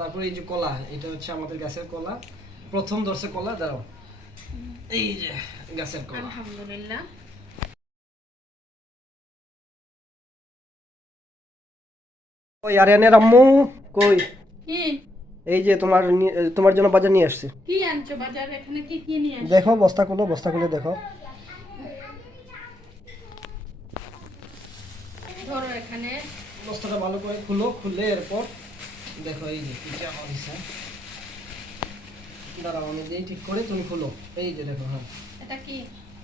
তারপরে এই যে কলা, এটা হচ্ছে আমাদের গাছের কলা, প্রথম ধরছে কলা। দাঁড়াও, এই যে গাছের কলা। আলহামদুলিল্লাহ। ওই আরিয়ানের আম্মু কই? কি এই যে তোমার জন্য বাজার নিয়ে আসছি। কি আনছো বাজার? এখানে কি কি নিয়ে আসছো? দেখো বস্তা খুলো, বস্তা খুলে দেখো। ধরো এখানে বস্তাটা ভালো করে খুলো, খুলে এরপর দেখো এই যে কি জামা দিছে। দাঁড়াও আমি দিই ঠিক করে, তুমি খুলো। এই যে দেখো, হ্যাঁ এটা কি?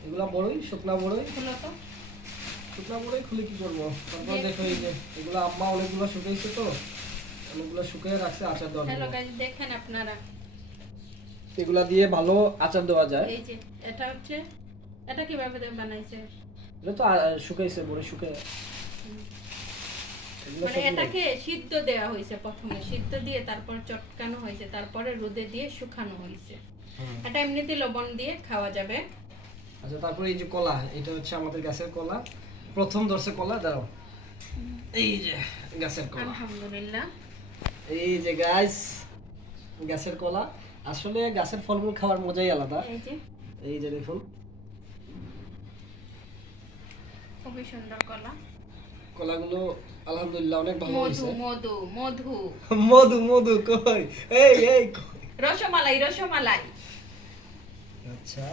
এগুলা বড়ই, শুকনা বড়ই। খুলো তো। শুকনা বড়ই খুলে কি করবো? তারপর দেখো এই যে এগুলো আম্মা অনেকগুলো শুকাইছে, তো অনেকগুলো শুকিয়ে রাখছে আচার দেওয়ার হ্যালো জন্য। গাইস, দেখেন আপনারা, এগুলা দিয়ে ভালো আচার দেওয়া যায়। এই যে এটা হচ্ছে, এটা কিভাবে বানাইছে? এটা তো শুকাইছে, বড়ি শুকায়। এগুলো মানে সবই এটাকে সিদ্ধ দেওয়া হয়েছে, প্রথমে সিদ্ধ দিয়ে তারপর চটকানো হয়েছে, তারপরে রোদে দিয়ে শুকানো হয়েছে। হুম। এটা এমনিতে লবণ দিয়ে খাওয়া যাবে। আচ্ছা, তারপরে এই যে কলা, এটা হচ্ছে আমাদের গাছের কলা, প্রথম ধরছে কলা। দাঁড়াও, এই যে গাছের কলা। আলহামদুলিল্লাহ। এই যে গাছ, গাছের কলা। আসলে গাছের ফলমূল খাওয়ার মজাই আলাদা। এই যে দেখুন, খুবই সুন্দর কলা। কলাগুলো আলহামদুলিল্লাহ অনেক ভালো মধু হয়েছে। মধু মধু মধু মধু কই? এই এই কই? রসমালাই রসমালাই। আচ্ছা,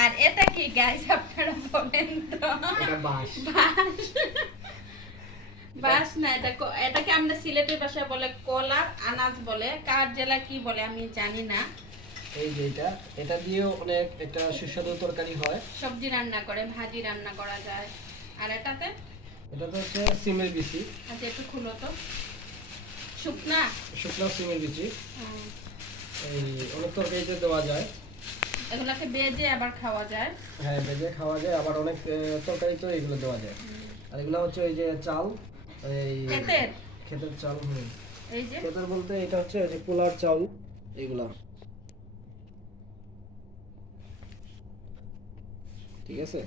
আর এটা কি গাইস আপনারা বলেন তো? এটা বাঁশ। বাঁশ। বাঁশ না, এটাকে আমরা সিলেটের ভাষায় বলে কলার আনাজ বলে, কার জেলা কি বলে আমি জানি না। এই যে এটা দিয়েও অনেক একটা সুস্বাদু তরকারি হয়। সবজি রান্না করে, ভাজি রান্না করা যায়। আর এটাতে এটা তো হচ্ছে সিমের বিচি। আচ্ছা একটু খুলো তো। শুকনা শুকনো সিমের বিচি। হুম। এই অনেক তরকারিতে দেওয়া যায়। এগুলাকে বেজে আবার খাওয়া যায়। হ্যাঁ, ভেজে খাওয়া যায়, আবার অনেক তরকারিতে এগুলো দেওয়া যায়। আর এগুলো হচ্ছে ওই যে চাল, এই ক্ষেতের ক্ষেতের চাল। এই যে ক্ষেতের বলতে এটা হচ্ছে ওই যে পোলার চাল, এগুলা। ঠিক আছে।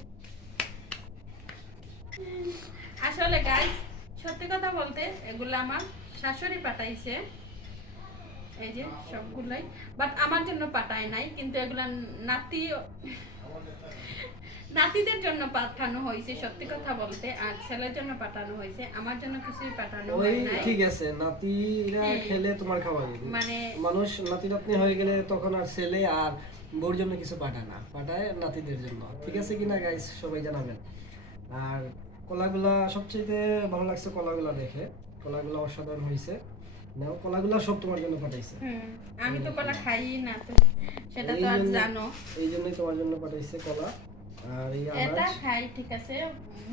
আসলে গাইস সত্যি কথা বলতে এগুলো আমার শাশুড়ি পাঠাইছে, এই যে সবগুলাই, বাট আমার জন্য পাঠায় নাই, কিন্তু এগুলা নাতিদের জন্য পাঠানো হয়েছে সত্যি কথা বলতে, আর ছেলের জন্য পাঠানো হয়েছে, আমার জন্য কিছুই পাঠানো ওই হয় নাই। ঠিক আছে, নাতিরা খেলে তোমার খাওয়া যাবে। মানে মানুষ নাতি নাতনি হয়ে গেলে তখন আর ছেলে আর বউর জন্য কিছু পাঠায় না, পাঠায় নাতিদের জন্য। ঠিক আছে কিনা গাইস, সবাই জানাবেন। আর কলাগুলা সবচেয়ে ভালো লাগছে, কলাগুলা দেখে। কলাগুলা অসাধারণ হয়েছে। নাও, কলাগুলা সব তোমার জন্য পাঠাইছে। আমি তো কলা খাই না, তো সেটা তো এই আর জন্য- জানো। এই জন্যই তোমার জন্য পাঠাইছে কলা। আর এই এটা আনাজ, খাই ঠিক আছে,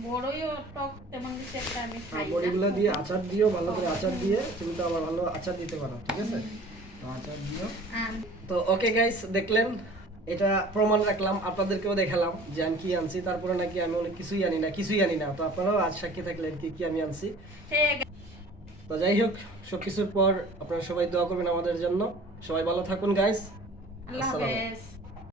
বড়ইও টক তেমন কিছু একটা আমি খাই না। বড়িগুলা দিয়ে আচার দিও, ভালো করে আচার দিয়ে। তুমি তো আবার ভালো আচার দিতে পারো, ঠিক আছে? তো আচার দিও। আর তো ওকে গাইস, দেখলেন, এটা প্রমাণ রাখলাম, আপনাদেরকেও দেখালাম যে আমি কি আনছি। তারপরে নাকি আমি অনেক কিছুই আনি না। তো আপনারাও আজ সাক্ষী থাকলেন কি কি আমি আনছি। তো যাই হোক, সবকিছুর পর আপনারা সবাই দোয়া করবেন আমাদের জন্য। সবাই ভালো থাকুন গাইস। আল্লাহ আসসালামু হাফেজ।